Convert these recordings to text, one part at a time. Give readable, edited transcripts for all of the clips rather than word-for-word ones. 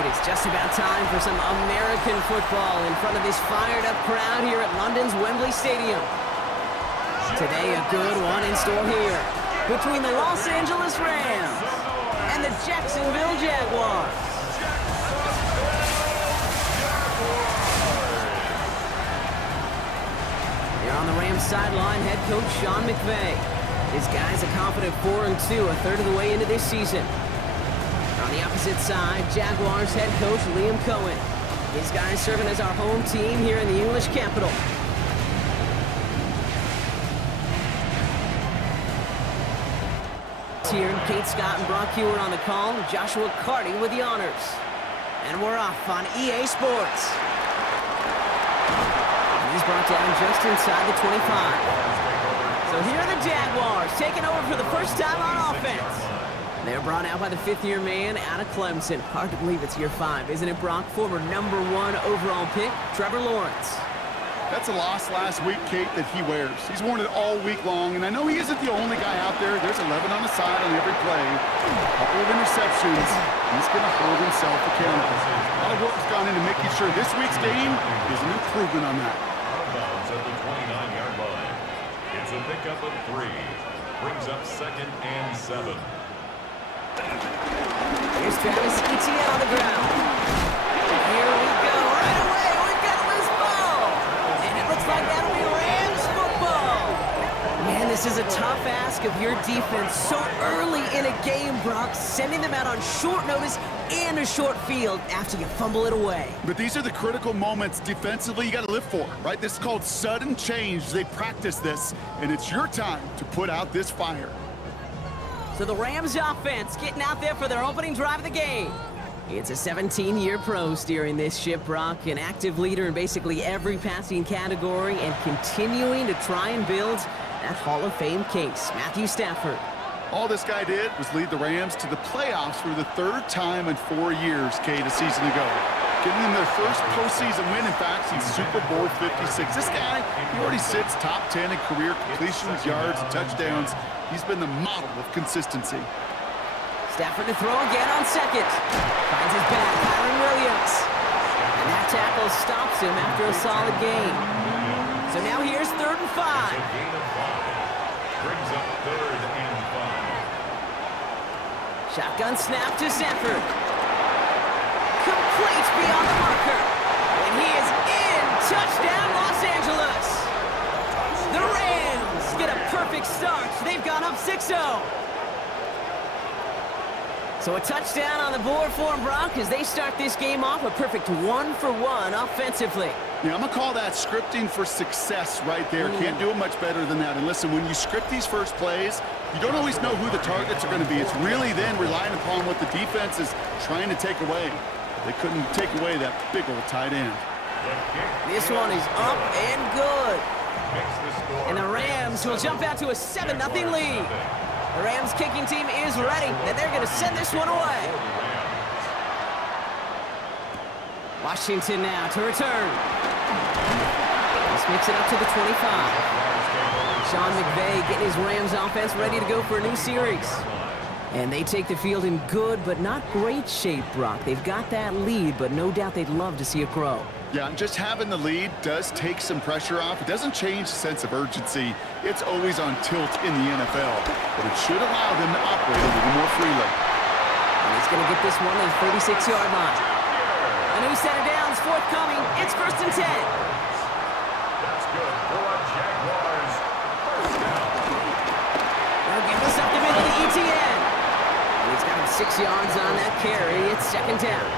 It is just about time for some American football in front of this fired-up crowd here at London's Wembley Stadium. Today, a good one in store here between the Los Angeles Rams and the Jacksonville Jaguars. Here on the Rams sideline, head coach Sean McVay. His guys a confident 4-2, a third of the way into this season. On the opposite side, Jaguars head coach Liam Cohen. His guys serving as our home team here in the English capital. Here, Kate Scott and Brock Hewer on the call, Joshua Carty with the honors. And we're off on EA Sports. And he's brought down just inside the 25. So here are the Jaguars taking over for the first time on offense. They're brought out by the fifth-year man out of Clemson. Hard to believe it's year 5, isn't it, Brock? Former #1 overall pick, Trevor Lawrence. That's a loss last week, Kate, that he wears. He's worn it all week long, and I know he isn't the only guy out there. There's 11 on the side on every play. A couple of interceptions. He's going to hold himself accountable. A lot of work has gone into making sure this week's game is an improvement on that. Out of bounds at the 29-yard line. It's a pickup of 3. Brings up 2nd and 7. Here's Travis Etienne on the ground. Here we go. Right away, we've got a loose ball. And it looks like that'll be Rams football. Man, this is a tough ask of your defense so early in a game, Brock. Sending them out on short notice and a short field after you fumble it away. But these are the critical moments defensively you got to live for, right? This is called sudden change. They practice this, and it's your time to put out this fire. So the Rams offense getting out there for their opening drive of the game. It's a 17-year pro steering this ship, Brock, an active leader in basically every passing category and continuing to try and build that Hall of Fame case. Matthew Stafford. All this guy did was lead the Rams to the playoffs for the 3rd time in 4 years, Kate, a season ago. Getting them their first postseason win, in fact, since Super Bowl 56. This guy, he already sits top 10 in career completions, yards, and touchdowns. He's been the model of consistency. Stafford to throw again on second. Finds his back, Kyron Williams. And that tackle stops him after a solid gain. So now here's 3rd and 5. Gain of 5. Brings up 3rd and 5. Shotgun snap to Stafford. Complete beyond the marker. And he is in. Touchdown, Los Angeles. The Rams get a perfect start. They've gone up 6-0. So a touchdown on the board for them, Brock, as they start this game off a perfect 1-for-1 offensively. Yeah, I'm going to call that scripting for success right there. Can't do it much better than that. And listen, when you script these first plays, you don't always know who the targets are going to be. It's really then relying upon what the defense is trying to take away. They couldn't take away that big old tight end. This one is up and good. And the Rams will jump out to a 7-0 lead. The Rams kicking team is ready, and they're going to send this one away. Washington now to return. This makes it up to the 25. Sean McVay getting his Rams offense ready to go for a new series. And they take the field in good but not great shape, Brock. They've got that lead, but no doubt they'd love to see it grow. Yeah, just having the lead does take some pressure off. It doesn't change the sense of urgency. It's always on tilt in the NFL, but it should allow them to operate a little more freely. And he's going to get this one to the 36-yard line. A new set of downs forthcoming. It's 1st and 10. That's good for Jaguars. First down. They'll give us up the middle to ETN. And he's got him 6 yards on that carry. It's 2nd down.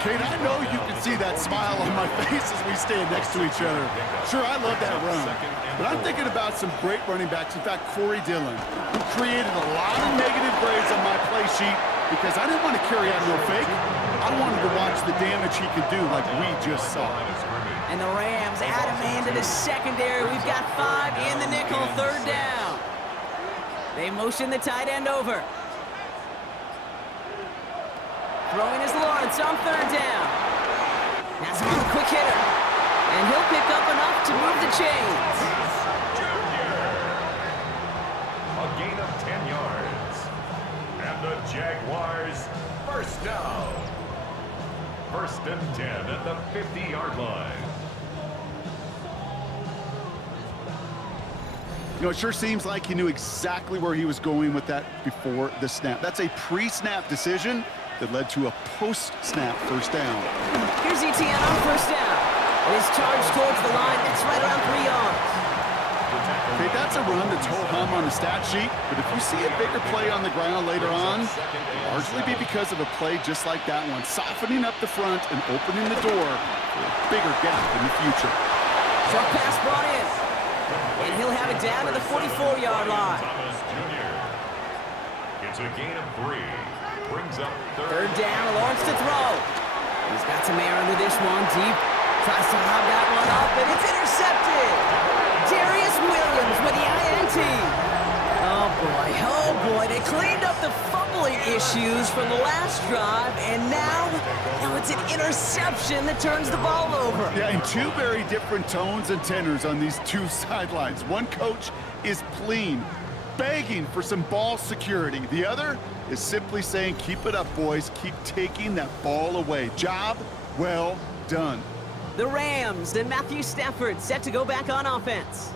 Kate, I know you can see that smile on my face as we stand next to each other. Sure, I love that run. But I'm thinking about some great running backs. In fact, Corey Dillon, who created a lot of negative grades on my play sheet because I didn't want to carry out no fake. I wanted to watch the damage he could do like we just saw. And the Rams add a man to the secondary. We've got 5 in the nickel, 3rd down. They motion the tight end over. Throwing is Lawrence on 3rd down. That's him on the quick hitter. And he'll pick up enough to move the chains. A gain of 10 yards. And the Jaguars first down. First and 10 at the 50-yard line. You know, it sure seems like he knew exactly where he was going with that before the snap. That's a pre-snap decision that led to a post-snap first down. Here's Etienne on first down. And his charge towards the line, that's right around 3 yards. Okay, that's a run that's ho-hum on the stat sheet, but if you see a bigger play on the ground later on, it'll largely be because of a play just like that one, softening up the front and opening the door for a bigger gap in the future. Short pass brought in. And he'll have it down to the 44-yard line. It's a gain of 3. Brings up Third down, Lawrence to throw. He's got some air under this one, deep. Tries to lob that one up, and it's intercepted. Darius Williams with the INT. Oh boy, they cleaned up the fumbling issues from the last drive, and now it's an interception that turns the ball over. Yeah, and two very different tones and tenors on these two sidelines. One coach is pleading, begging for some ball security. The other is simply saying, keep it up, boys. Keep taking that ball away. Job well done. The Rams and Matthew Stafford set to go back on offense.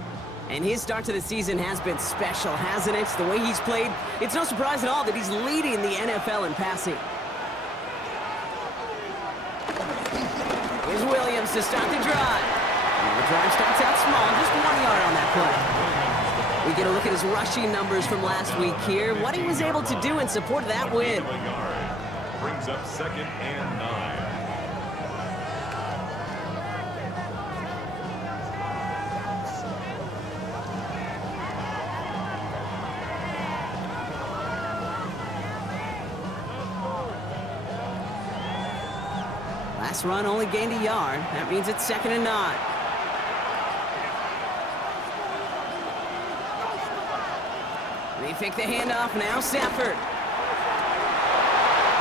And his start to the season has been special, hasn't it? The way he's played, it's no surprise at all that he's leading the NFL in passing. Here's Williams to start the drive. And the drive starts out small, just 1 yard on that play. We get a look at his rushing numbers from last week here, what he was able to do in support of that win. Brings up second and 9. Last run only gained a yard. That means it's second and 9. They fake the handoff now, Stafford. He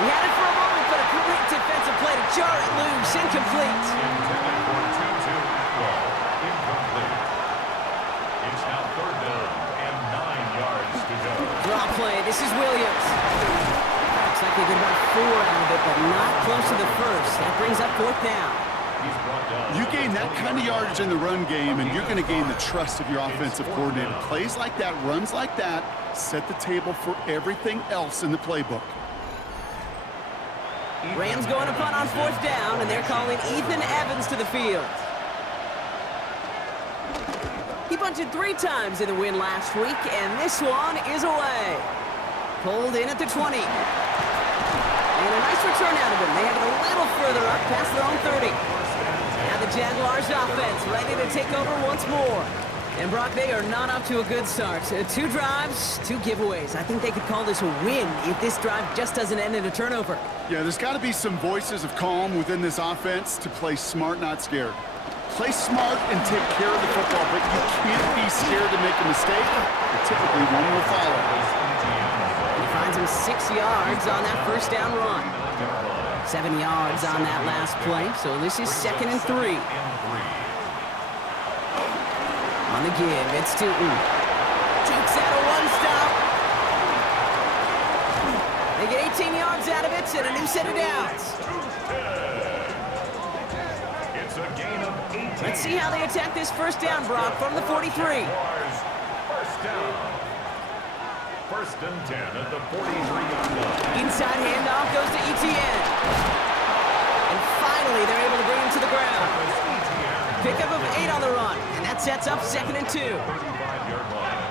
had it for a moment, but a great defensive play to jar it loose. Incomplete. Intended for 2-2, incomplete. It's now third down and 9 yards to go. Draw play. This is Williams. Looks like they get about 4 out of it, but not close to the first. That brings up fourth down. He's brought down. You gain that kind of yardage in the run game, and you're going to gain the trust of your offensive coordinator. Plays like that, runs like that, set the table for everything else in the playbook. Rams going to punt on fourth down, and they're calling Ethan Evans to the field. He punted 3 times in the win last week, and this one is away. Pulled in at the 20. And a nice return out of him. They have it a little further up past their own 30. Now the Jaguars offense ready to take over once more. And Brock, they are not up to a good start. 2 drives, 2 giveaways. I think they could call this a win if this drive just doesn't end in a turnover. Yeah, there's got to be some voices of calm within this offense to play smart, not scared. Play smart and take care of the football, but you can't be scared to make a mistake. Typically, one will follow. He finds him 6 yards on that first down run. 7 yards on that last play, so this is second and 3. On the give, it's Tootin. Jukes out a one-stop. They get 18 yards out of it and a new set of downs. It's a gain of 18. Let's see how they attack this first down, Brock, from the 43. First down. First and 10 at the 43-yard line. Inside handoff goes to Etienne. And finally, they're able to bring him to the ground. Pickup of 8 on the run, and that sets up second and 2. 35-yard line.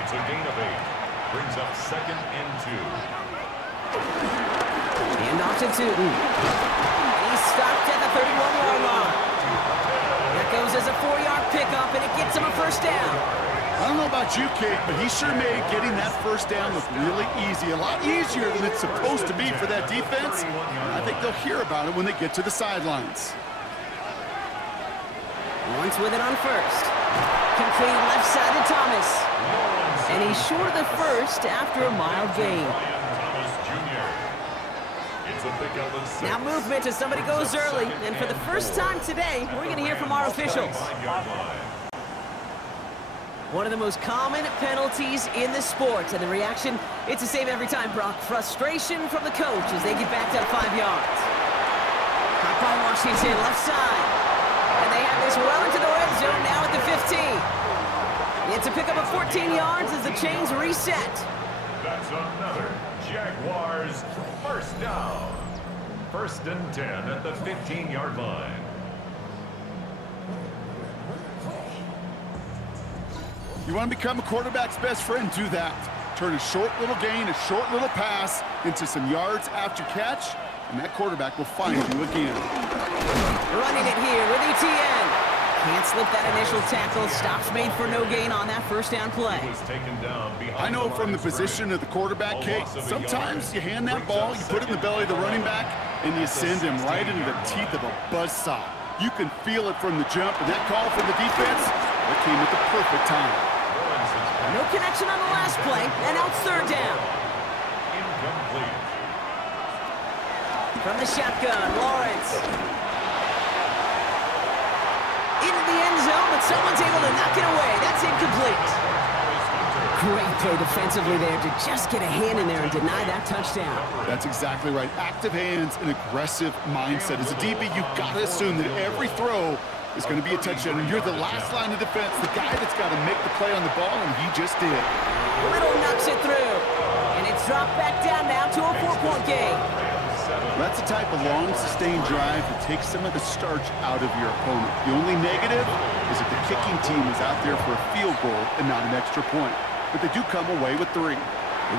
It's a gain of 8. Brings up second and 2. Handoff to Tootin. He's stopped at the 31-yard line. That goes as a 4-yard pickup, and it gets him a first down. I don't know about you, Kate, but he sure made getting that first down look really easy. A lot easier than it's supposed to be for that defense. I think they'll hear about it when they get to the sidelines. Lawrence with it on first. Complete left side to Thomas. And he's short of the first after a mild gain. Now movement as somebody goes early. And for the first time today, we're going to hear from our officials. One of the most common penalties in the sport. And the reaction, it's the same every time, Brock. Frustration from the coach as they get backed up 5 yards. Washington, left side. And they have this well into the red zone now at the 15. It's a pickup of 14 yards as the chains reset. That's another Jaguars first down. 1st and 10 at the 15-yard line. You want to become a quarterback's best friend, do that. Turn a short little gain, a short little pass into some yards after catch, and that quarterback will find you again. Running it here with Etienne. Can't slip that initial tackle. Stops made for no gain on that first down play. I know from the position of the quarterback, Kate, sometimes you hand that ball, you put it in the belly of the running back, and you send him right into the teeth of a buzzsaw. You can feel it from the jump, and that call from the defense, that came at the perfect time. No connection on the last play, and now it's 3rd down. Incomplete. From the shotgun, Lawrence. Into the end zone, but someone's able to knock it away. That's incomplete. Great play defensively there to just get a hand in there and deny that touchdown. That's exactly right. Active hands and aggressive mindset. As a DB, you've got to assume that every throw is going to be a touchdown. And you're the last line of defense, the guy that's got to make the play on the ball, and he just did. Little knocks it through. And it's dropped back down now to a 4-point game. That's the type of long, sustained drive that takes some of the starch out of your opponent. The only negative is that the kicking team is out there for a field goal and not an extra point. But they do come away with 3.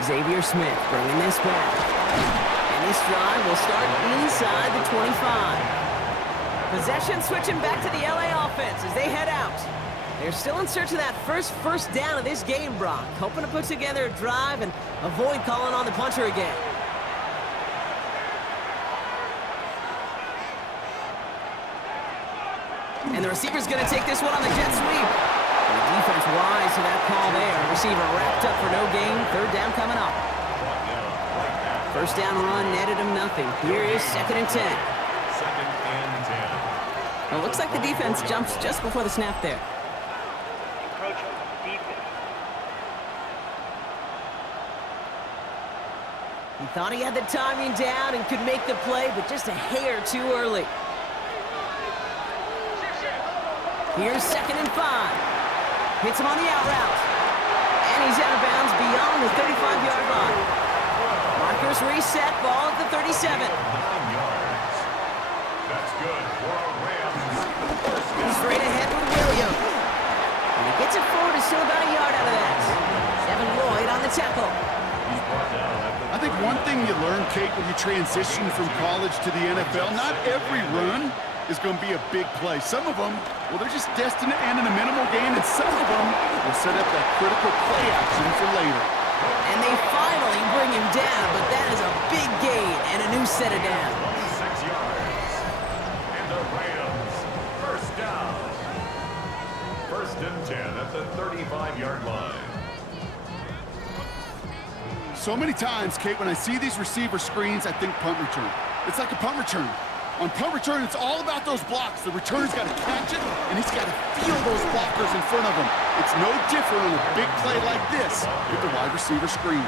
Xavier Smith bringing this back. And this drive will start inside the 25. Possession switching back to the LA offense as they head out. They're still in search of that first down of this game, Brock. Hoping to put together a drive and avoid calling on the punter again. And the receiver's going to take this one on the jet sweep. And the defense wise to that call there. Receiver wrapped up for no gain. 3rd down coming up. First down run netted him nothing. Here is 2nd and 10. 2nd and 10. Well, it looks like the defense jumps just before the snap there. He thought he had the timing down and could make the play, but just a hair too early. Here's 2nd and 5. Hits him on the out route. And he's out of bounds beyond the 35-yard line. Markers reset, ball at the 37. 9 yards. That's good for a Rams. Straight ahead with Williams. And he gets it forward, is still about a yard out of that. Devin Lloyd on the tackle. I think one thing you learn, Kate, when you transition from college to the NFL, not every run is going to be a big play. Some of them, well, they're just destined to end in a minimal gain, and some of them will set up that critical play action for later. And they finally bring him down, but that is a big gain and a new set of downs. 6 yards. And the Rams, first down. 1st and 10 at the 35-yard line. So many times, Kate, when I see these receiver screens, I think punt return. It's like a punt return. On punt return, it's all about those blocks. The returner's got to catch it, and he's got to feel those blockers in front of him. It's no different on a big play like this with the wide receiver screen.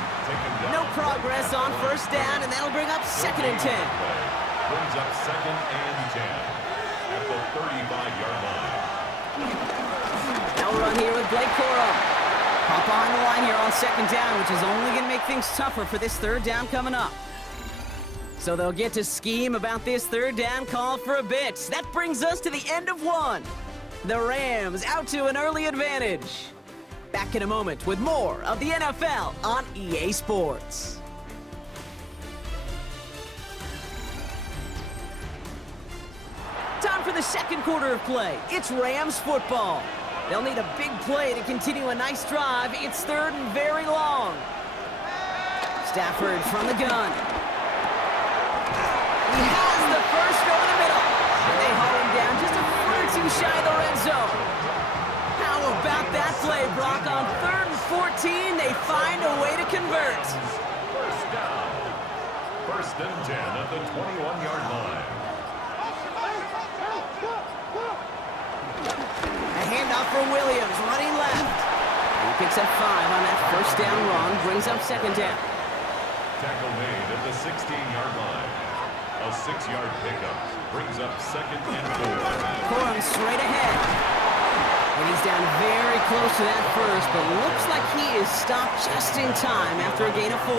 No progress on 1st down, and that'll bring up 2nd and 10. Brings up 2nd and 10 at the 35-yard line. Now run here with Blake Corum. Hop on the line here on 2nd down, which is only going to make things tougher for this 3rd down coming up. So they'll get to scheme about this 3rd down call for a bit. That brings us to the end of 1. The Rams out to an early advantage. Back in a moment with more of the NFL on EA Sports. Time for the 2nd quarter of play. It's Rams football. They'll need a big play to continue a nice drive. It's 3rd and very long. Stafford from the gun. He has the first over the middle. And they haul him down just a foot or two shy of the red zone. How about that play, Brock? On 3rd and 14, they find a way to convert. First down. 1st and 10 at the 21-yard line. A handoff for Williams, running left. He picks up 5 on that 1st down run, brings up 2nd down. Tackle made at the 16-yard line. A 6-yard pickup. brings up 2nd and 4. Corum straight ahead. And he's down very close to that first, but looks like he is stopped just in time after a gain of 4.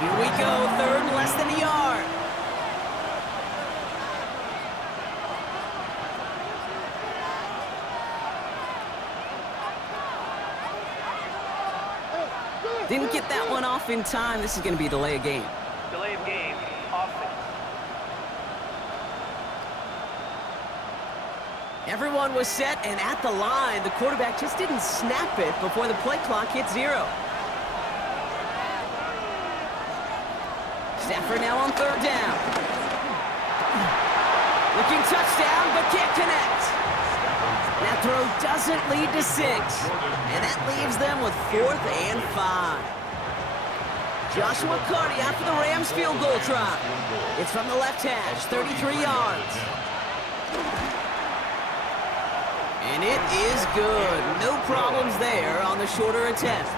Here we go, 3rd and less than a yard. Didn't get that one off in time. This is going to be a delay of game. Delay of game, offense. Everyone was set and at the line. The quarterback just didn't snap it before the play clock hit 0. Stafford now on 3rd down. Looking touchdown, but can't connect. That throw doesn't lead to 6. And that leaves them with 4th and 5. Joshua Carty after the Rams field goal try. It's from the left hash, 33 yards. And it is good. No problems there on the shorter attempt.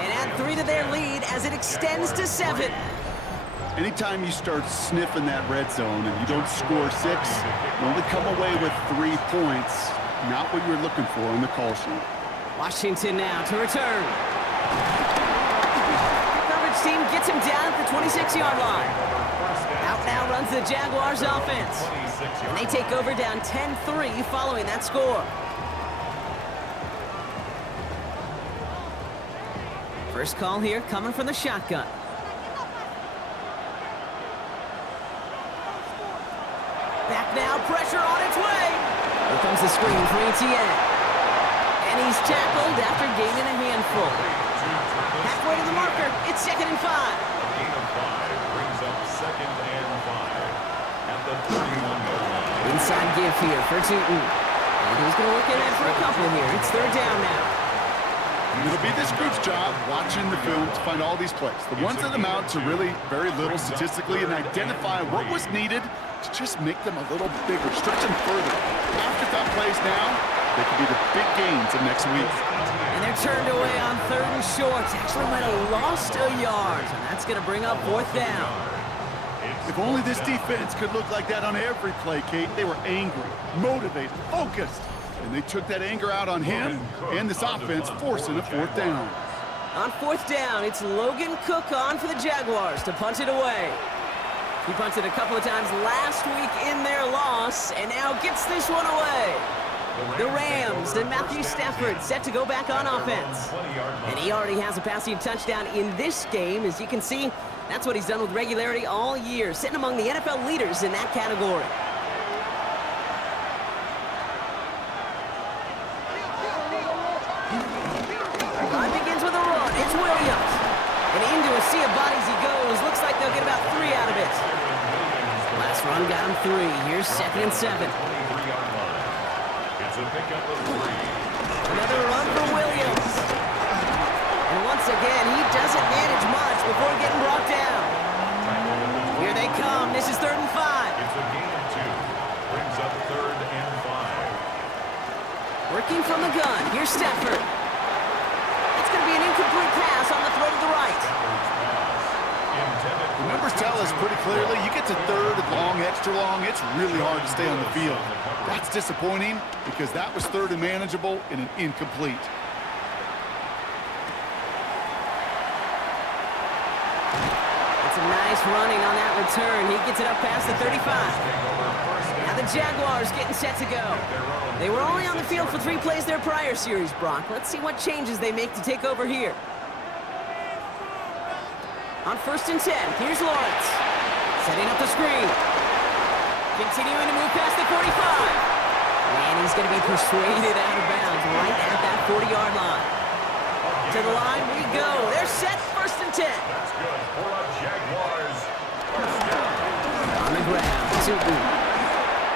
And add 3 to their lead as it extends to 7. Anytime you start sniffing that red zone and you don't score 6, you only come away with 3 points. Not what you were looking for in the call sheet. Washington now to return. The coverage team gets him down at the 26-yard line. Out now runs the Jaguars offense. And they take over down 10-3 following that score. First call here coming from the shotgun. Back now, pressure on its way. Here comes the screen for ETN. And he's tackled after gaining a handful. Halfway to the marker, it's 2nd and 5. Gain of 5 brings up 2nd and 5 at the 31-yard line. Inside give here for Tootin. And he's going to look ahead for a couple here. It's 3rd down now. It'll be this group's job watching the film to find all these plays. The ones that amount to really very little statistically and identify what was needed to just make them a little bigger, stretch them further. After-thought plays now, they could be the big gains of next week. And they're turned away on 3rd and short. Actually might have lost a yard. And that's going to bring up 4th down. If only this defense could look like that on every play, Kate. They were angry, motivated, focused. And they took that anger out on him and this offense, forcing a 4th down. On 4th down, it's Logan Cook on for the Jaguars to punt it away. He punted a couple of times last week in their loss, and now gets this one away. The Rams and Matthew Stafford set to go back on offense. And he already has a passing touchdown in this game. As you can see, that's what he's done with regularity all year, sitting among the NFL leaders in that category. Line begins with a run. It's Williams. And into a sea of bodies he goes. Looks like they'll get about 3 out of it. Last run got him 3. Here's 2nd and 7. It's a pickup of 3. Another run for Williams. And once again, he doesn't manage much before getting brought down. Here they come. This is 3rd and 5. It's a gain of 2. Brings up 3rd and 5. Working from the gun. Here's Stafford. It's going to be an incomplete pass on the throw to the right. The numbers tell us pretty clearly, you get to 3rd and long, extra long, it's really hard to stay on the field. That's disappointing because that was 3rd and manageable and an incomplete. It's a nice running on that return. He gets it up past the 35. Now the Jaguars getting set to go. They were only on the field for 3 plays their prior series, Brock. Let's see what changes they make to take over here. On 1st and 10, here's Lawrence. Setting up the screen. Continuing to move past the 45. And he's going to be persuaded out of bounds right at that 40-yard line. To the line we go. They're set, 1st and 10. That's good for a Jaguars. First down. On the ground, Tootin.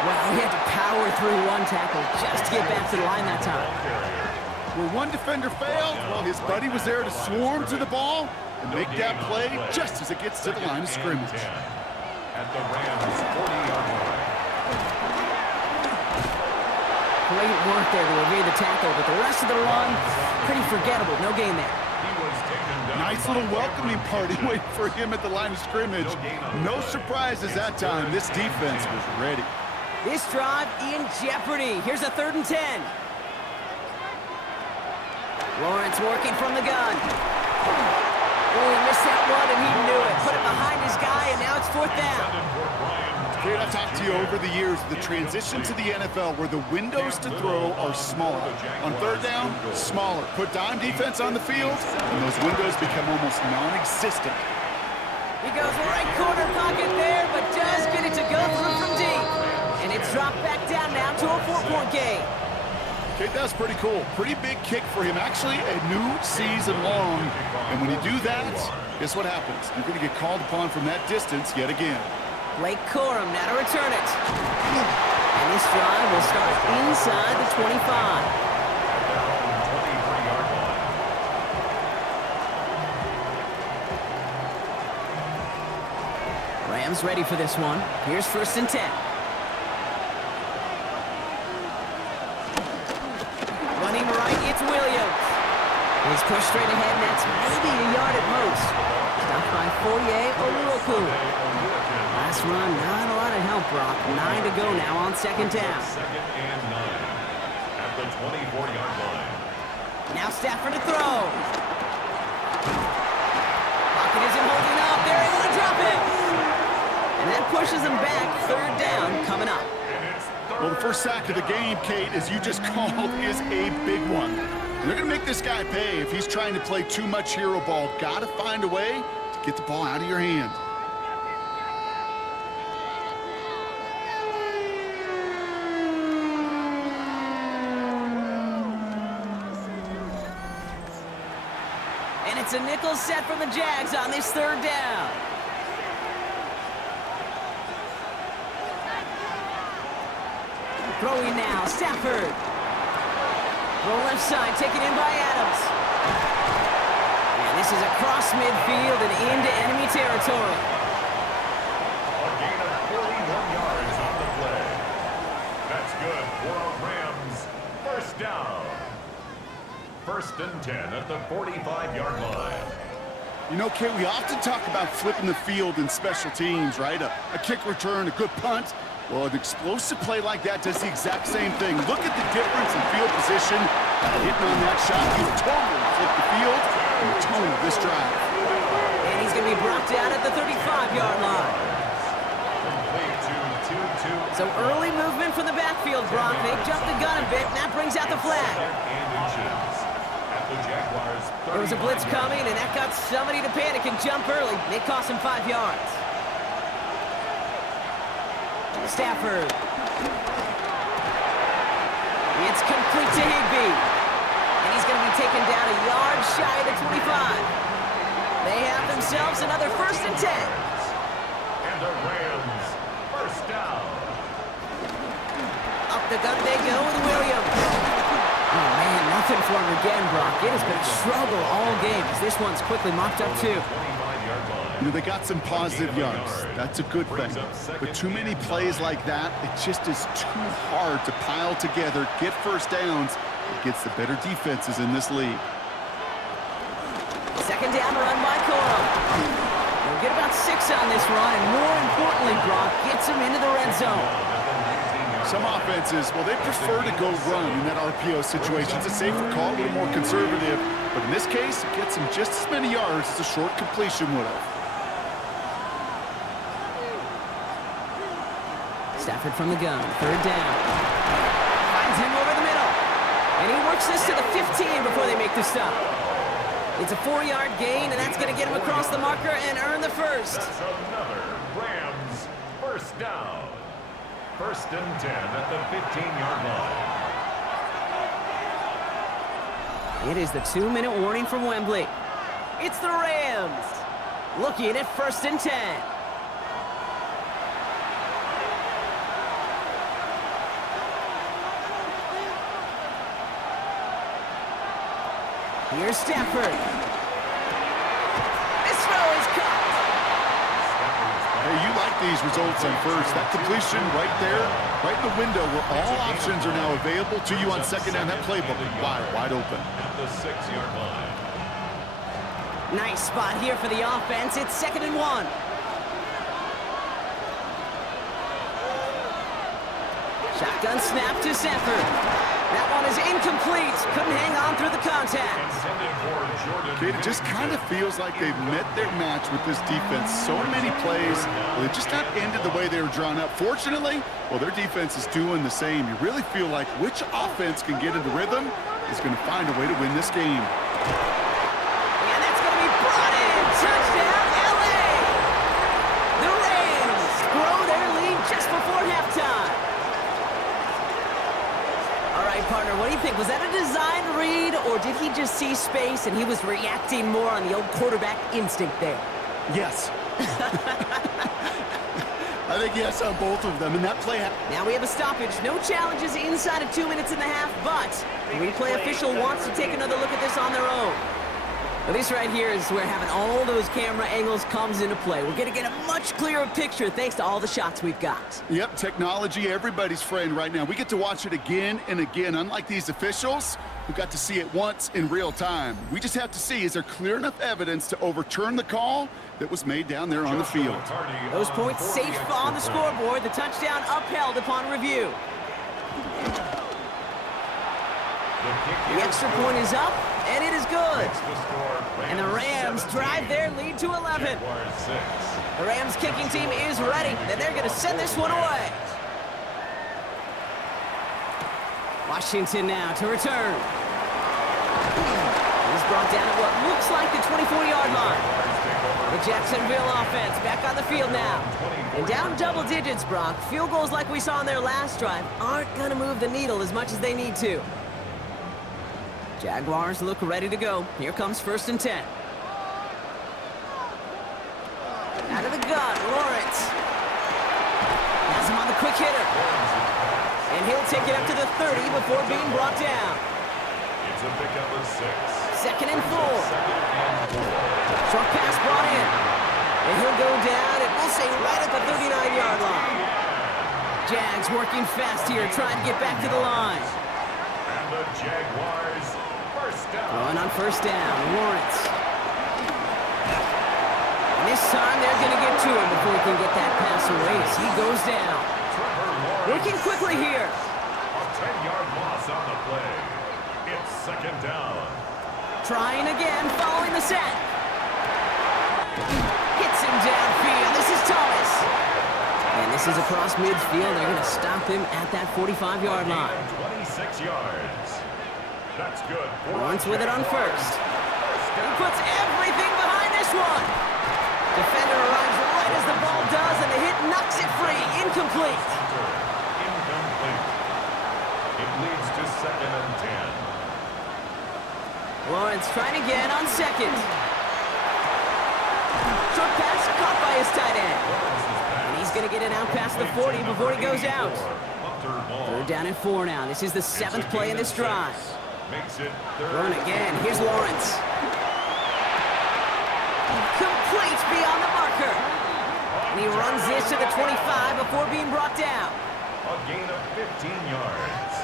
Well, he had to power through 1 tackle just to get back to the line that time. Where one defender failed, well, his buddy was there to swarm to the ball and make that play just as it gets to the line of scrimmage. At the Rams' 40-yard line. Great work there to evade the tackle, but the rest of the run, pretty forgettable. No gain there. He was taken Nice little welcoming party waiting for him at the line of scrimmage. No surprises that time. This defense was ready. This drive in jeopardy. Here's a 3rd and 10. Lawrence working from the gun. Oh, he missed that one, and he knew it. Put it behind his guy, and now it's 4th down. Kate, I've talked to you over the years, the transition to the NFL where the windows to throw are smaller. On 3rd down, smaller. Put dime defense on the field, and those windows become almost non-existent. He goes right corner pocket there, but does get it to go through from deep. And it's dropped back down now to a 4-point game. Kate, that's pretty cool. Pretty big kick for him. Actually, a new season long. And when you do that, guess what happens? You're going to get called upon from that distance yet again. Blake Corum now to return it. And this drive will start inside the 25. Rams ready for this one. Here's 1st and 10. Running right, it's Williams. He's pushed straight ahead, and that's maybe a yard at most. Stopped by Fourier Oluokun. Last run, not a lot of help, Brock. 9 to go now on 2nd down. 2nd and 9 at the 24-yard line. Now Stafford to throw. Pocket isn't holding up. They're able to drop it. And that pushes them back. 3rd down coming up. Well, the first sack of the game, Kate, as you just called, is a big one. And they're going to make this guy pay if he's trying to play too much hero ball. Got to find a way to get the ball out of your hand. And it's a nickel set from the Jags on this 3rd down. Throwing now, Stafford. Throw left side, taken in by Adams. And this is across midfield and into enemy territory. A gain of 41 yards on the play. That's good for our Rams. 1st down. 1st and 10 at the 45-yard line. You know, Kate, we often talk about flipping the field in special teams, right? A kick return, a good punt. Well, an explosive play like that does the exact same thing. Look at the difference in field position. Hitting on that shot, you totally flip the field and the tone of this drive. And he's going to be brought down at the 35-yard line. So early movement from the backfield, Brock. They jumped the gun a bit, and that brings out the flag. There was a blitz coming, and that got somebody to panic and jump early. They cost him 5 yards. Stafford. It's complete to Higbee. And he's going to be taken down a yard shy of the 25. They have themselves another 1st and 10. And the Rams, 1st down. Up the gut they go with Williams. Oh, man, nothing for him again, Brock. It has been a struggle all game as this one's quickly mopped up, too. You know, they got some positive yards. That's a good thing. But too many plays like that, it just is too hard to pile together, get 1st downs against the better defenses in this league. 2nd down run by Corum. They'll get about 6 on this run, and more importantly, Brock gets him into the red zone. Some offenses, well, they prefer to go run in that RPO situation. It's a safer call, a little more conservative. But in this case, it gets him just as many yards as a short completion would have. Stafford from the gun, 3rd down. Finds him over the middle. And he works this to the 15 before they make the stop. It's a 4-yard gain, and that's going to get him across the marker and earn the 1st. That's another Rams 1st down. 1st and 10 at the 15-yard line. It is the 2-minute warning from Wembley. It's the Rams looking at 1st and 10. Here's Stafford. This throw is caught. Hey, you like these results on 1st. That completion right there, right in the window where all options are now available to you on 2nd down. That playbook wide open. At the 6-yard line. Nice spot here for the offense. It's 2nd and 1. Shotgun snap to Sanford. That one is incomplete. Couldn't hang on through the contact. It just kind of feels like they've met their match with this defense. So many plays, they've just not ended the way they were drawn up. Fortunately, well, their defense is doing the same. You really feel like which offense can get into rhythm is going to find a way to win this game. And that's going to be brought in. Touchdown, LA! The Rams grow their lead just before halftime. All right, partner, what do you think? Was that a design read, or did he just see space and he was reacting more on the old quarterback instinct there? Yes. I think yes on both of them, and that play... Now we have a stoppage. No challenges inside of 2 minutes and a half, but the replay official wants to take another look at this on their own. Now this right here is where having all those camera angles comes into play. We're going to get a much clearer picture thanks to all the shots we've got. Yep, technology, everybody's friend right now. We get to watch it again and again, unlike these officials who got to see it once in real time. We just have to see, is there clear enough evidence to overturn the call that was made down there on the field? Those points safe on the scoreboard. The touchdown upheld upon review. The extra point is up, and it is good. And the Rams drive their lead to 11. The Rams kicking team is ready, and they're going to send this one away. Washington now to return. He's brought down at what looks like the 24-yard line. The Jacksonville offense back on the field now. And down double digits, Brock. Field goals like we saw on their last drive aren't going to move the needle as much as they need to. Jaguars look ready to go. Here comes 1st and 10. Out of the gun, Lawrence. Has him on the quick hitter. And he'll take it up to the 30 before being brought down. It's a pickup of 6. 2nd and 4. Short pass brought in. And he'll go down, and we'll say right at the 39-yard line. Jags working fast here, trying to get back to the line. And the Jaguars first down. Throwing on 1st down, Lawrence. And this time they're going to get to him before he can get that pass away as he goes down. Working quickly here. A 10-yard loss on the play. It's 2nd down. Trying again, following the set. Hits him downfield. This is Thomas. And this is across midfield. They're going to stop him at that 45-yard line. 26 yards. That's good. Lawrence with it on 1st. He puts everything behind this one. Defender arrives right as the ball does, and the hit knocks it free. Incomplete. Incomplete. It leads to 2nd and 10. Lawrence trying again on 2nd. Short pass caught by his tight end. And he's going to get it out past the 40 before he goes out. 3rd down and 4 now. This is the 7th play in this drive. Run again. Here's Lawrence. Complete beyond the marker. And he runs this to the 25 before being brought down. A gain of 15 yards.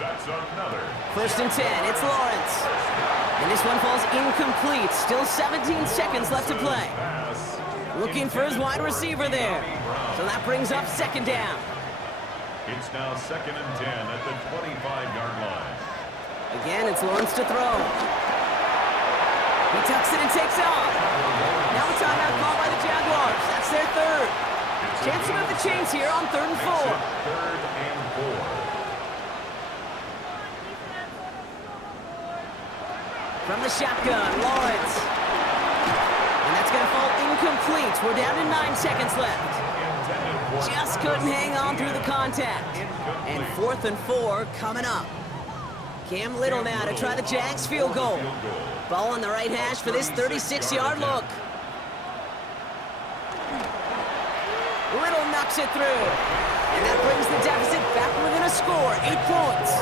That's another. 1st and 10. It's Lawrence. And this one falls incomplete. Still 17 seconds left to play. Looking for his wide receiver there. So that brings up 2nd down. It's now 2nd and 10 at the 25-yard line. Again, it's Lawrence to throw. He tucks it and takes off. Now a timeout called by the Jaguars. That's their 3rd. Chance to move the chains here on 3rd and 4. 3rd and 4. From the shotgun, Lawrence. And that's going to fall incomplete. We're down to 9 seconds left. Just couldn't hang on through the contact. And 4th and 4 coming up. Cam Little now to try the Jags field goal. Ball on the right hash for this 36-yard look. Little knocks it through. And that brings the deficit back within a score, 8 points.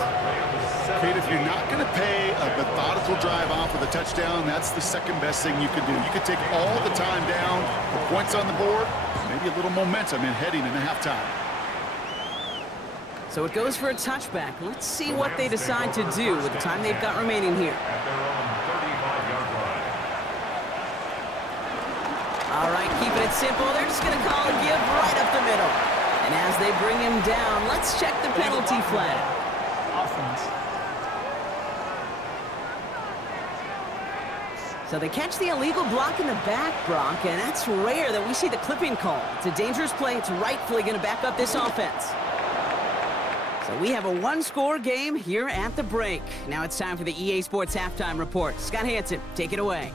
Kate, if you're not going to pay a methodical drive off with a touchdown, that's the 2nd best thing you can do. You could take all the time down, the points on the board, maybe a little momentum in heading into halftime. So it goes for a touchback. Let's see what they decide to do with the time they've got remaining here. At their own 35-yard line. keeping it simple. They're just going to call a give right up the middle. And as they bring him down, let's check the penalty flag. Offense. So they catch the illegal block in the back, Brock, and that's rare that we see the clipping call. It's a dangerous play. It's rightfully going to back up this offense. So we have a one-score game here at the break. Now it's time for the EA Sports Halftime Report. Scott Hansen, take it away.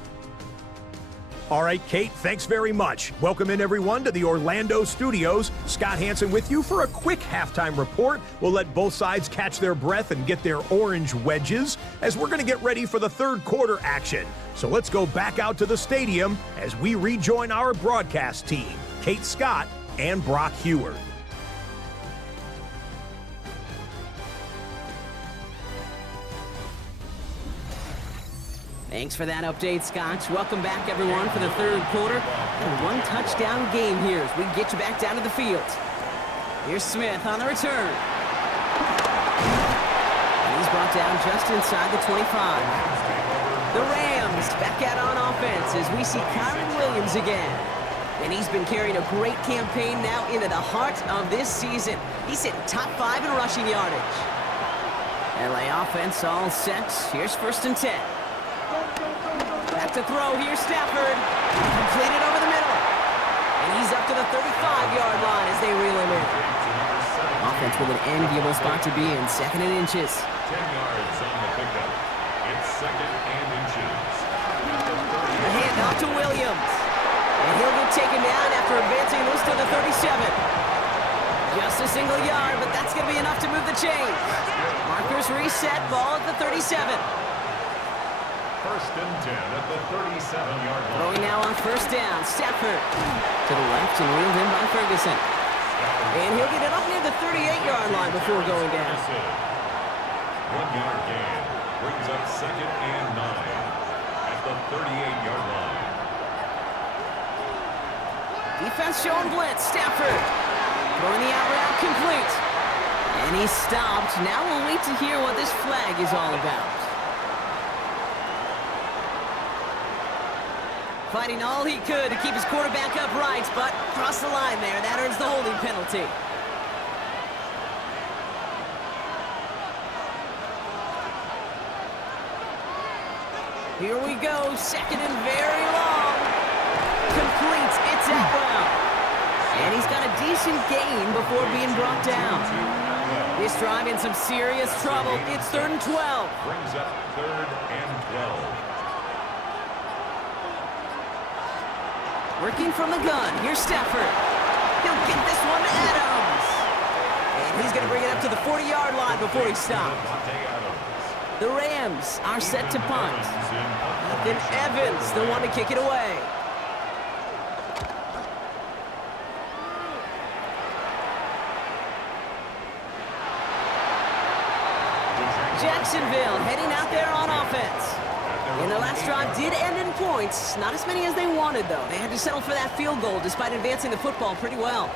All right, Kate, thanks very much. Welcome in, everyone, to the Orlando studios. Scott Hansen with you for a quick halftime report. We'll let both sides catch their breath and get their orange wedges as we're going to get ready for the third quarter action. So let's go back out to the stadium as we rejoin our broadcast team, Kate Scott and Brock Heward. Thanks for that update, Scott. Welcome back, everyone, for the third quarter. A one-touchdown game here as we get you back down to the field. Here's Smith on the return. And he's brought down just inside the 25. The Rams back out on offense as we see Kyron Williams again. And he's been carrying a great campaign now into the heart of this season. He's hitting top 5 in rushing yardage. LA offense all set. Here's 1st and 10. Back to throw, here's Stafford. Completed over the middle. And he's up to the 35-yard line as they reel him in. Offense with an enviable spot to be in, 2nd and inches. 10 yards on the pickup. It's 2nd and inches. The handoff to Williams. And he'll get taken down after advancing this to the 37. Just a single yard, but that's going to be enough to move the chains. Markers reset, ball at the 37. 1st and 10 at the 37-yard line. Throwing now on 1st down. Stafford to the left and reeled in by Ferguson. And he'll get it up near the 38-yard line before going down. 1-yard gain brings up 2nd and 9 at the 38-yard line. Defense showing blitz. Stafford throwing the out route complete. And he's stopped. Now we'll wait to hear what this flag is all about. Fighting all he could to keep his quarterback upright, but crossed the line there. That earns the holding penalty. Here we go. 2nd and very long. Complete. It's out well. And he's got a decent gain before being brought down. This drive in some serious trouble. It's 3rd and 12. Brings up 3rd and 12. Working from the gun. Here's Stafford. He'll get this one to Adams. And he's going to bring it up to the 40-yard line before he stops. The Rams are set to punt. Ethan Evans, the one to kick it away. Jacksonville heading out there on offense. And the last drive did end in points. Not as many as they wanted, though. They had to settle for that field goal despite advancing the football pretty well.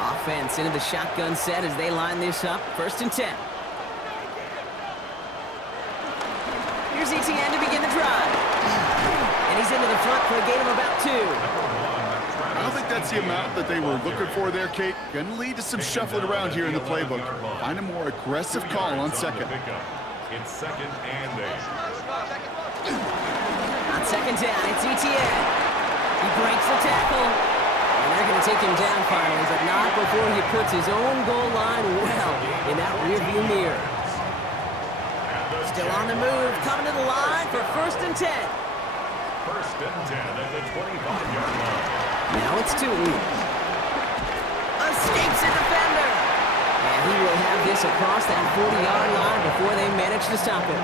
Offense into the shotgun set as they line this up. 1st and 10. Here's ETN to begin the drive. And he's into the front for a gain of about 2. I don't think that's the amount that they were looking for there, Kate. Going to lead to some shuffling around here in the playbook. Find a more aggressive call on 2nd. It's 2nd and 8. On 2nd down, it's ETN. He breaks the tackle. And they're going to take him down finally, but not before he puts his own goal line well in that rearview mirror. Still on the move, coming to the line for 1st and 10. 1st and 10 at the 25-yard line. Now it's Tootin. Escapes a defender. And he will have this across that 40-yard line before they manage to stop him.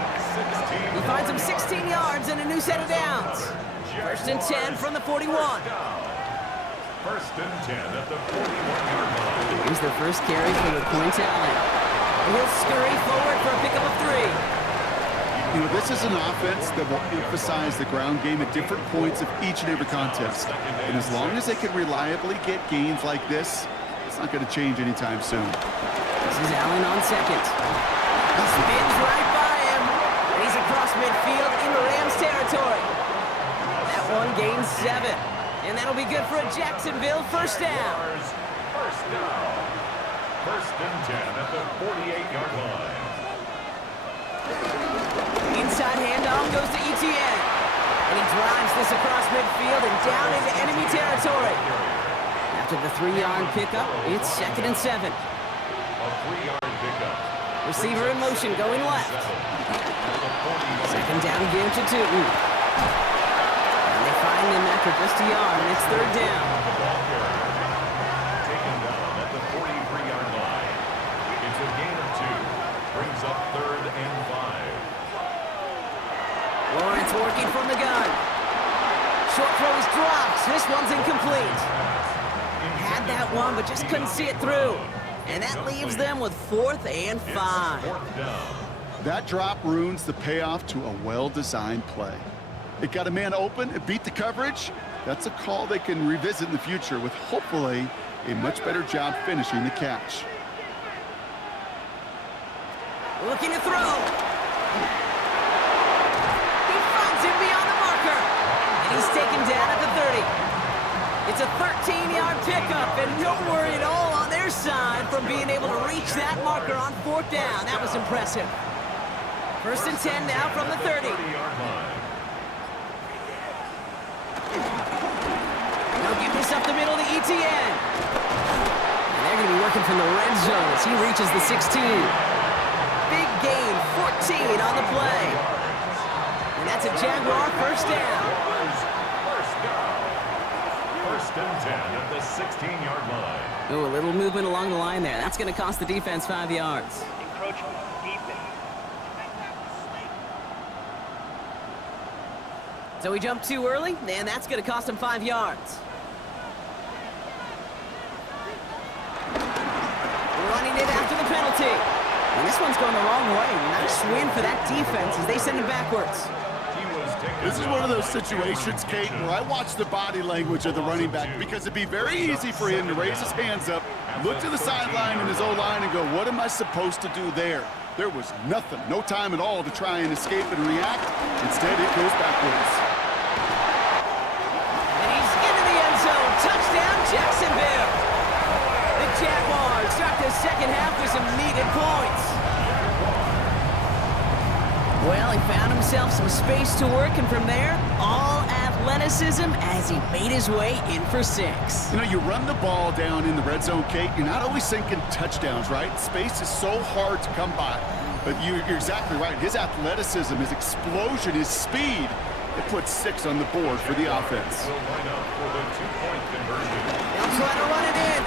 He finds him 16 yards and a new set of downs. 1st and 10 from the 41. 1st and 10 at the 41-yard line. Here's the first carry for the Point Allen. He'll scurry forward for a pickup of 3. You know, this is an offense that will emphasize the ground game at different points of each and every contest. And as long as they can reliably get gains like this, it's not going to change anytime soon. This is Allen on 2nd. He spins right by him. And he's across midfield into Rams territory. That one gains 7. And that'll be good for a Jacksonville first down. Jaguars, first down. First and 10 at the 48-yard line. Inside handoff goes to Etienne. And he drives this across midfield and down into enemy territory. After the 3-yard pickup, it's 2nd and 7. A 3-yard pickup. Receiver in motion going left. 2nd down again to Tootin. And they find him after just a yard, and it's 3rd down. The ball carrier. Taken down at the 43-yard line. It's a gain of 2. Brings up 3rd and 5. Lawrence working from the gun. Short throw is dropped. This one's incomplete. Had that one, but just couldn't see it through. And that leaves them with 4th and 5. Fourth down. That drop ruins the payoff to a well-designed play. It got a man open, it beat the coverage. That's a call they can revisit in the future with hopefully a much better job finishing the catch. Looking to throw. He finds him beyond the marker. And he's taken down at the 30. It's a 13-yard pickup, and no worry at all on their side from being able to reach that marker on 4th down. That was impressive. 1st and 10 now from the 30. 30-yard line. They'll give this up the middle to Etienne. And they're going to be working from the red zone as he reaches the 16. Big gain, 14 on the play. And that's a Jaguar first down. First down. First and 10 at the 16-yard line. Oh, a little movement along the line there. That's going to cost the defense 5 yards. Encroachment, defense. So he jumped too early, and that's going to cost him 5 yards. Running it after the penalty. And this one's going the wrong way. Nice win for that defense as they send him backwards. This is one of those situations, Kate, where I watch the body language of the running back because it'd be very easy for him to raise his hands up, look to the sideline in his O-line and go, what am I supposed to do there? There was nothing, no time at all to try and escape and react. Instead, it goes backwards. And he's into the end zone. Touchdown, Jacksonville. The Jaguars start the second half with some needed points. Well, he found himself some space to work, and from there, all athleticism as he made his way in for 6. You know, you run the ball down in the red zone, Kate, you're not always thinking touchdowns, right? Space is so hard to come by. But you're exactly right. His athleticism, his explosion, his speed, it puts 6 on the board for the offense. Will line up for the 2-point conversion. They'll try to run it in.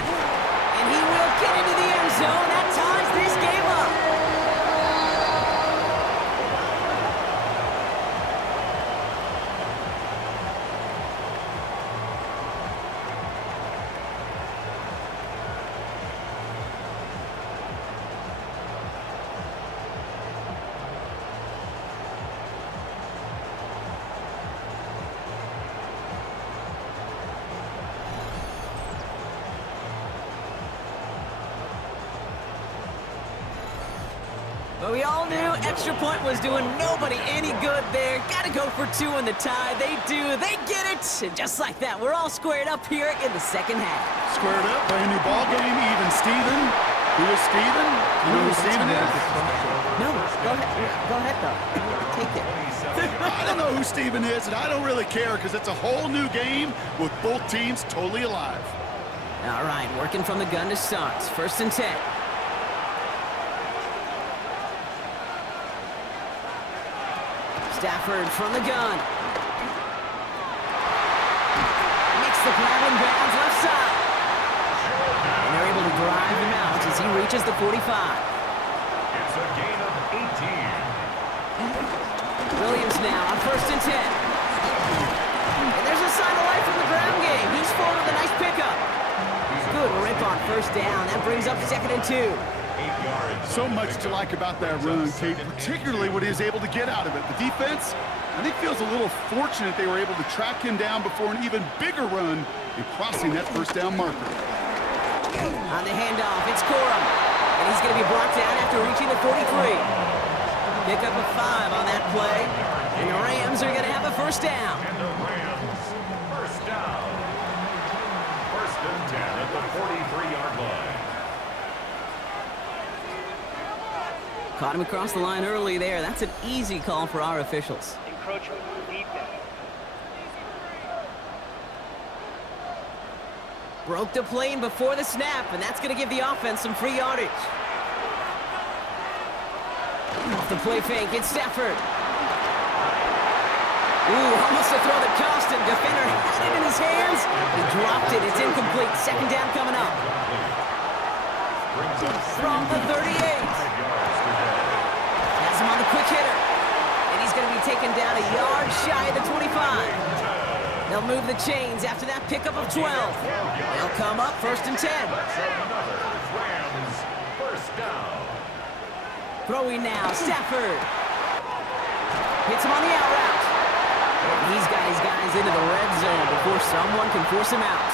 And he will get into the end zone. That ties this game up. But we all knew extra point was doing nobody any good there. Got to go for 2 in the tie. They do. They get it. And just like that, we're all squared up here in the second half. Squared up, brand new ball game, even Steven. Who is Steven? You know who Steven is? No, go ahead. Go ahead, though. Take it. I don't know who Steven is, and I don't really care because it's a whole new game with both teams totally alive. All right, working from the gun to start. 1st and 10. Stafford from the gun. Makes the grab and bounds left side. And they're able to drive him out as he reaches the 45. It's a gain of 18. Williams now on 1st and 10. And there's a sign of life from the ground game. He's forward with a nice pickup. Good rip on 1st down. That brings up 2nd and 2. 8 yards. So much to like about that run, Kate, particularly what he was able to get out of it. The defense, I think, feels a little fortunate they were able to track him down before an even bigger run in crossing that 1st down marker. On the handoff, it's Corum. And he's going to be brought down after reaching the 43. Pick up a 5 on that play. And the Rams are going to have a 1st down. And the Rams, first down. 43-yard line. Caught him across the line early there. That's an easy call for our officials. Encroachment. Lead them. Broke the plane before the snap, and that's going to give the offense some free yardage. Off the play fake, it's Stafford. Ooh, almost a throw that cost him. Defender had it in his hands. He dropped it. It's incomplete. Second down coming up. From the 38. Has him on the quick hitter. And he's going to be taken down a yard shy of the 25. They'll move the chains after that pickup of 12. They'll come up 1st and 10. Rams, first down. Throwing now, Stafford. Hits him on the out route. He's got his guys into the red zone before someone can force him out.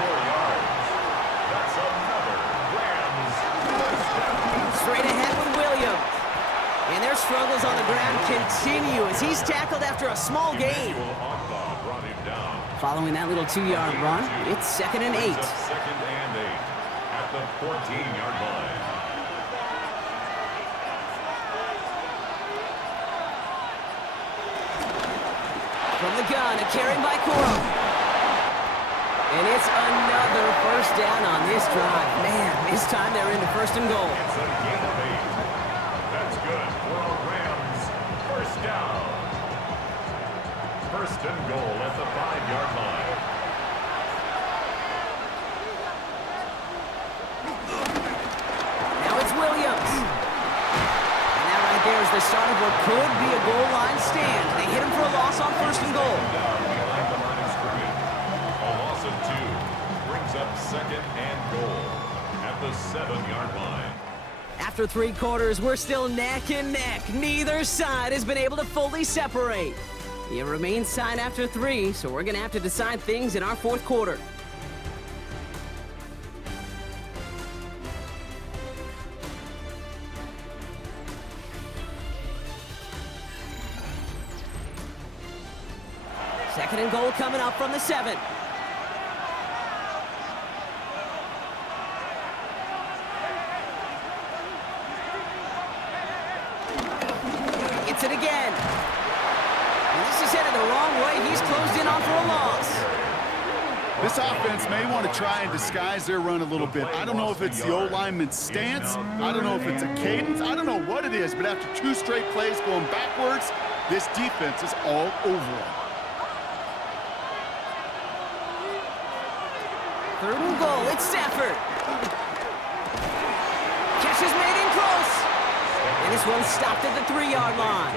4 yards. That's another Rams first down. Straight ahead with Williams. And their struggles on the ground continue as he's tackled after a small gain. Brought him down. Following that little 2-yard run, it's 2nd and 8. Second and 8 at the 14-yard line. From the gun, a carry by Coro. And it's another first down on this drive. Man, this time they're into 1st and goal. It's a gain of 8. That's good for our Rams. First down. 1st and goal at the 5-yard line. Now it's Williams. And that right there is the start of what could be a goal line stand. They hit him for a loss on 1st and goal. Down behind the line of scrimmage. A loss of 2 brings up 2nd and goal at the 7-yard line. After 3 quarters, we're still neck and neck. Neither side has been able to fully separate. It remains tied after 3, so we're going to have to decide things in our 4th quarter. Second and goal coming up from the 7. Gets it again. And this is headed the wrong way. He's closed in on for a loss. This offense may want to try and disguise their run a little bit. I don't know if it's the O-lineman's stance. I don't know if it's a cadence. I don't know what it is, but after 2 straight plays going backwards, this defense is all over it. 3rd and goal, it's Stafford. Catch is made in close. And this one's stopped at the 3-yard line.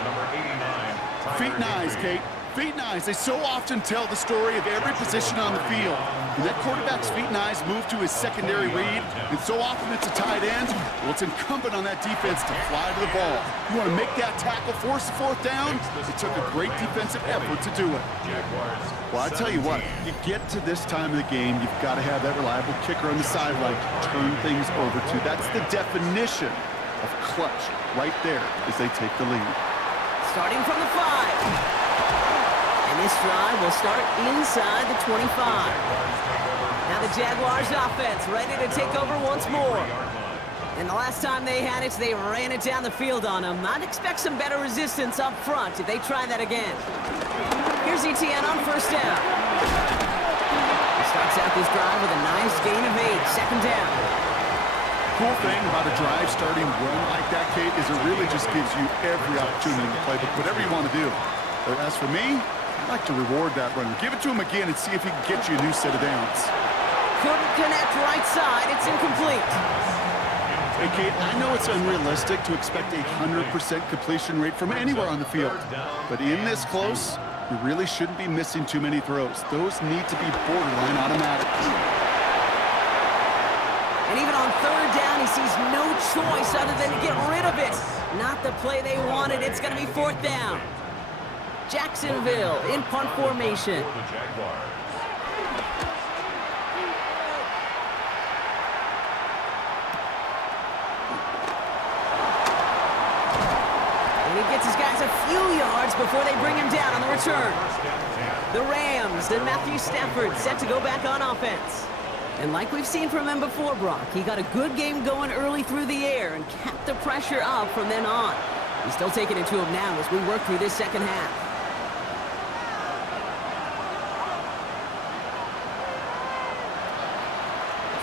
Feet and eyes, Kate. Feet and eyes. They so often tell the story of every position on the field. When that quarterback's feet and eyes move to his secondary read, and so often it's a tight end, well, it's incumbent on that defense to fly to the ball. You want to make that tackle, force the 4th down? It took a great defensive effort to do it. Well, I tell you what, you get to this time of the game, you've got to have that reliable kicker on the sideline to turn things over to. That's the definition of clutch right there as they take the lead. Starting from the 5. And this drive will start inside the 25. Now the Jaguars offense ready to take over once more. And the last time they had it, they ran it down the field on them. I'd expect some better resistance up front if they try that again. Here's ETN on 1st down. He starts out this drive with a nice gain of 8, 2nd down. Cool thing about a drive starting run like that, Kate, is it really just gives you every opportunity to play whatever you want to do. But as for me, I'd like to reward that runner. Give it to him again and see if he can get you a new set of downs. Couldn't connect right side. It's incomplete. Hey, Kate, I know it's unrealistic to expect a 100% completion rate from anywhere on the field. But in this close, you really shouldn't be missing too many throws. Those need to be borderline automatic. And even on 3rd down, he sees no choice other than to get rid of it. Not the play they wanted. It's going to be 4th down. Jacksonville in punt formation. And he gets his guys a few yards before they bring him down on the return. The Rams and Matthew Stafford set to go back on offense. And like we've seen from him before, Brock, he got a good game going early through the air and kept the pressure up from then on. He's still taking it to him now as we work through this second half.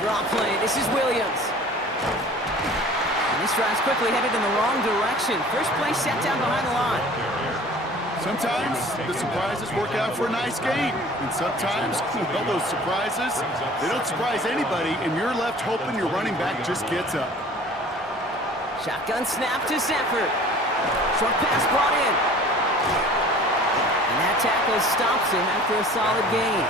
Draw play. This is Williams. And this drive's quickly headed in the wrong direction. First play set down behind the line. Sometimes the surprises work out for a nice game. And sometimes, well, those surprises, they don't surprise anybody, and you're left hoping your running back just gets up. Shotgun snap to Sanford. Short pass brought in. And that tackle stops him after a solid gain.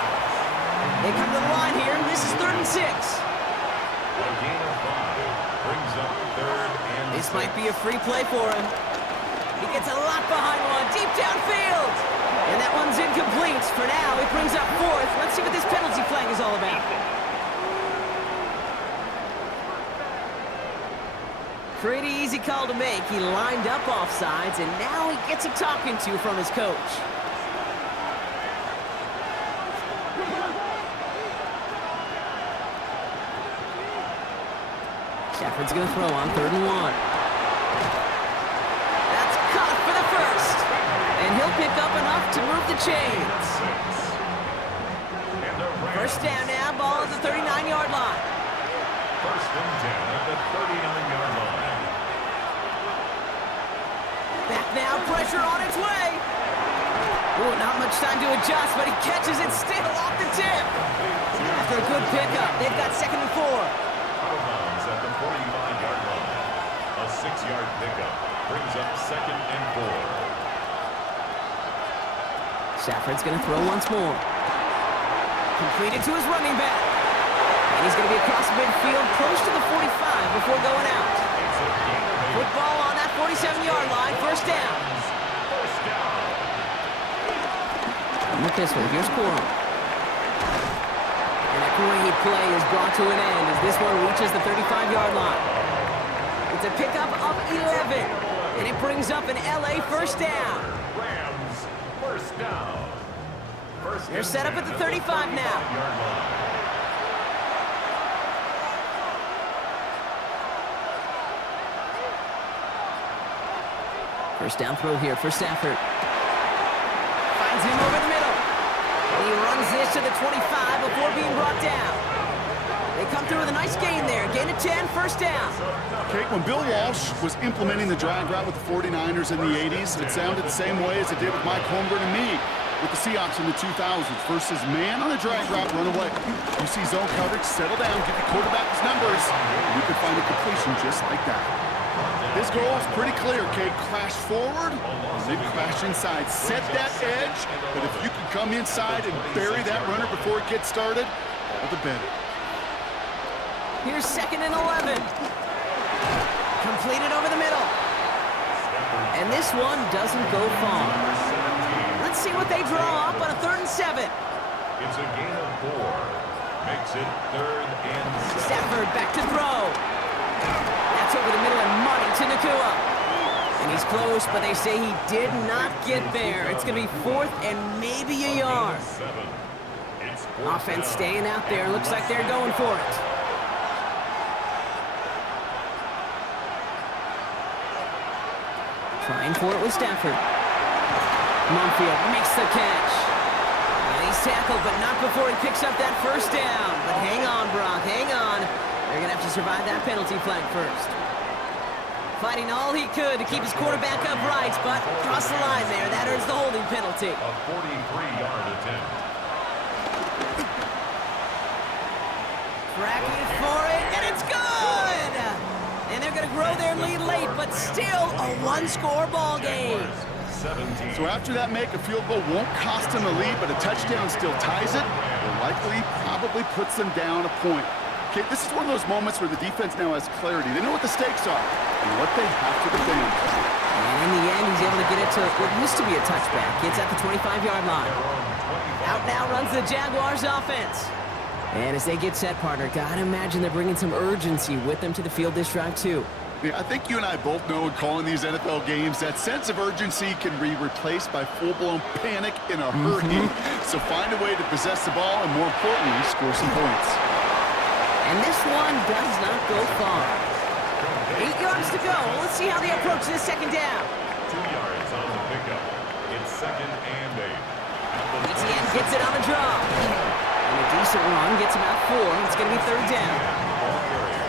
They come to the line here, and this is 3rd and 6. A gain of 5 brings up 3rd and 6. This might be a free play for him. He gets a lot behind one, deep downfield. And that one's incomplete. For now, it brings up 4th. Let's see what this penalty flag is all about. Pretty easy call to make. He lined up offsides, and now he gets a talking to from his coach. Shepard's going to throw on 3rd and 1. That's caught for the first. And he'll pick up enough to move the chains. First down now, ball at the 39-yard line. 1st and 10 at the 39-yard line. Back now, pressure on its way. Ooh, not much time to adjust, but he catches it still off the tip. After a good pickup, they've got 2nd and 4. Out of bounds at the 45-yard line. A 6-yard pickup brings up 2nd and 4. Stafford's going to throw once more. Completed to his running back. And he's going to be across midfield, close to the 45 before going out. Football on that 47-yard line, 1st down. And with this one, here's Corum. And that great play is brought to an end as this one reaches the 35-yard line. It's a pickup of 11, and it brings up an LA 1st down. Rams, 1st down. They're set up at the 35 now. First down throw here for Stafford. Finds him over the middle. And he runs this to the 25 before being brought down. They come through with a nice gain there. Gain of 10, 1st down. Okay, when Bill Walsh was implementing the drag route with the 49ers in the 80s, it sounded the same way as it did with Mike Holmgren and me with the Seahawks in the 2000s. Versus man on a drag route, run away. You see zone coverage, settle down, give the quarterback his numbers, and you can find a completion just like that. His goal is pretty clear, Kate. Crash forward, and then crash inside. Set that edge, but if you can come inside and bury that runner before it gets started, all the better. Here's 2nd and 11. Completed over the middle. And this one doesn't go far. Let's see what they draw up on a 3rd and 7. It's a gain of 4. Makes it 3rd and 7. Stafford back to throw. That's over the middle and money to Nakua. And he's close, but they say he did not get there. It's going to be 4th and maybe a yard. Offense staying out there. Looks like they're going for it. Trying for it with Stafford. Monfield makes the catch. And he's tackled, but not before he picks up that 1st down. But hang on, Brock, hang on. They're going to have to survive that penalty flag first. Fighting all he could to keep his quarterback upright, but across the line there, that earns the holding penalty. A 43-yard attempt. Cracking for it, and it's good! And they're going to grow their lead late, but still a one-score ball game. So after that make, a field goal won't cost them a lead, but a touchdown still ties it, or likely probably puts them down a point. Okay, this is one of those moments where the defense now has clarity. They know what the stakes are and what they have to defend. And in the end, he's able to get it to what used to be a touchback. It's at the 25-yard line. Out now runs the Jaguars offense. And as they get set, partner, gotta imagine they're bringing some urgency with them to the field this drive, too. Yeah, I think you and I both know in calling these NFL games, that sense of urgency can be replaced by full-blown panic in a hurry. So find a way to possess the ball and, more importantly, score some points. And this one does not go far. 8 yards to go. Let's see how they approach this second down. 2 yards on the pickup. It's second and 8. ETN gets it on the draw. And a decent run gets him out 4. It's going to be third down.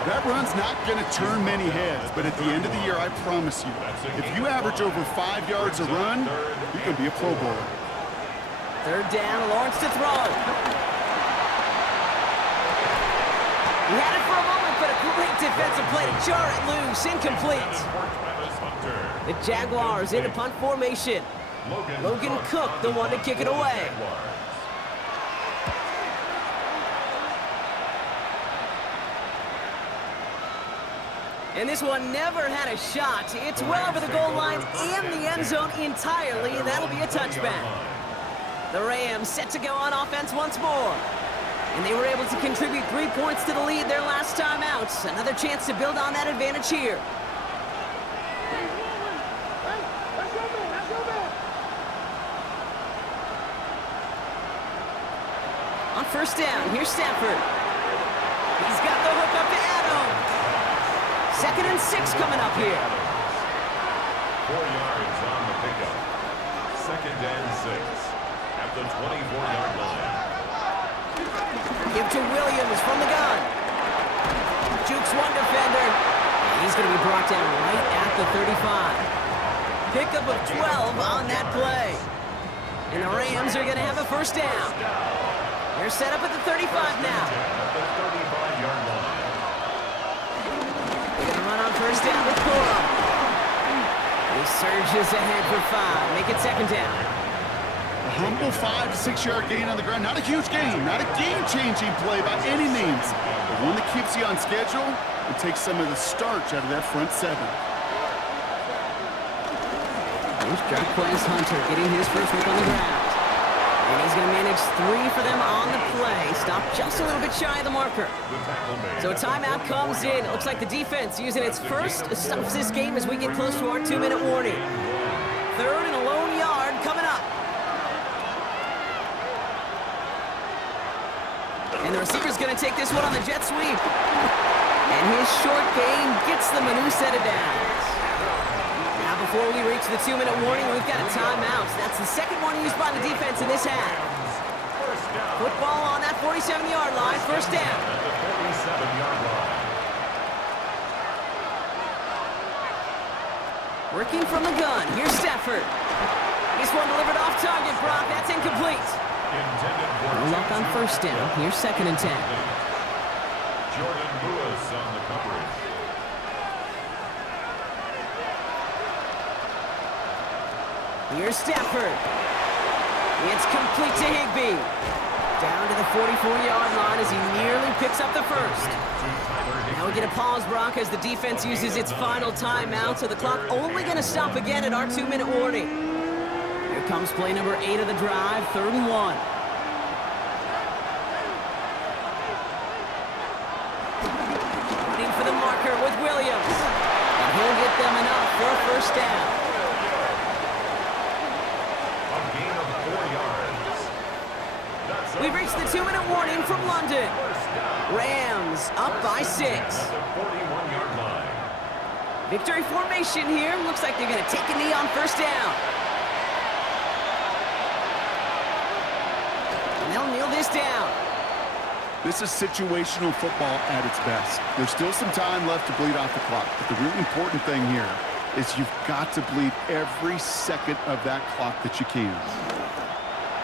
That run's not going to turn many heads, but at the end of the year, I promise you, if you average over 5 yards a run, you're going to be a Pro Bowler. Third down, Lawrence to throw. He had it for a moment, but a great defensive play to jar it loose. Incomplete. The Jaguars in a punt formation. Logan Cook, the one to kick it away. And this one never had a shot. It's well over the goal line and the end zone entirely, and that'll be a touchback. The Rams set to go on offense once more. And they were able to contribute 3 points to the lead their last time out. Another chance to build on that advantage here. On first down, here's Stafford. He's got the hook up to Adam. 2nd and 6 coming up here. 4 yards on the pickup. Second and 6 at the 24-yard line. Give to Williams from the gun. Jukes one defender. And he's going to be brought down right at the 35. Pickup of 12 on that play. And the Rams are going to have a first down. They're set up at the 35 now. At the 35-yard line. They're going to run on first down with Cora. He surges ahead for 5. Make it second down. A humble 5 to 6 yard gain on the ground. Not a huge gain, not a game-changing play by any means, but one that keeps you on schedule and takes some of the starch out of that front 7. Here's Jarquez Hunter getting his first look on the ground. And he's going to manage 3 for them on the play. Stop just a little bit shy of the marker. So a timeout comes in. It looks like the defense using its first stops this game as we get close to our 2-minute warning. 3rd and a lone yard coming up. And the receiver's going to take this one on the jet sweep. And his short game gets them a new set of downs. Now before we reach the 2-minute warning, we've got a timeout. That's the second one used by the defense in this half. Football on that 47-yard line. First down. At the 47-yard line. Working from the gun. Here's Stafford. This one delivered off target, Brock. That's incomplete. Intended for No luck on first down. Here's 2nd and 10. Jordan Lewis on the coverage. Here's Stafford. It's complete to Higbee. Down to the 44-yard line as he nearly picks up the first. Now we get a pause, Brock, as the defense uses its final timeout, so the clock only going to stop again at our 2-minute warning. Here comes play number 8 of the drive, 3rd and 1. Running for the marker with Williams. And he'll get them enough for a first down. A gain of 4 yards. We've reached the 2-minute warning from London. Rams up by 6. At the 41-yard line. Victory formation here. Looks like they're going to take a knee on first down. And they'll kneel this down. This is situational football at its best. There's still some time left to bleed off the clock, but the really important thing here is you've got to bleed every second of that clock that you can.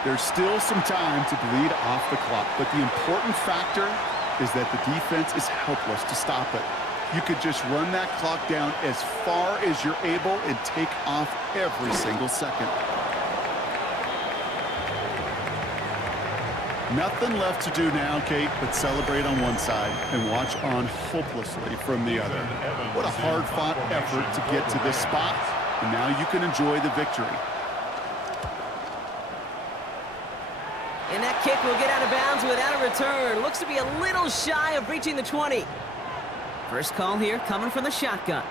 There's still some time to bleed off the clock, but the important factor is that the defense is helpless to stop it. You could just run that clock down as far as you're able and take off every single second. Nothing left to do now, Kate, but celebrate on one side and watch on hopelessly from the other. What a hard-fought effort to get to this spot, and now you can enjoy the victory. And that kick will get out of bounds without a return. Looks to be a little shy of reaching the 20. First call here coming from the shotgun.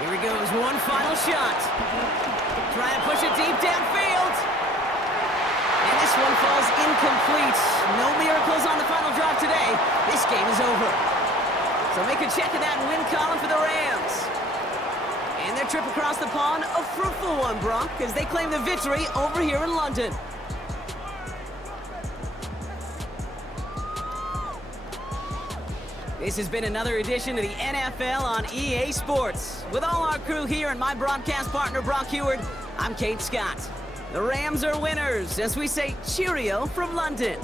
Here he goes, one final shot. Trying to push it deep downfield. And this this one falls incomplete. No miracles on the final drive today. This game is over. So make a check of that win column for the Rams. And their trip across the pond, a fruitful one, Bronk, as they claim the victory over here in London. This has been another edition of the NFL on EA Sports. With all our crew here and my broadcast partner, Brock Heward, I'm Kate Scott. The Rams are winners, as we say cheerio from London.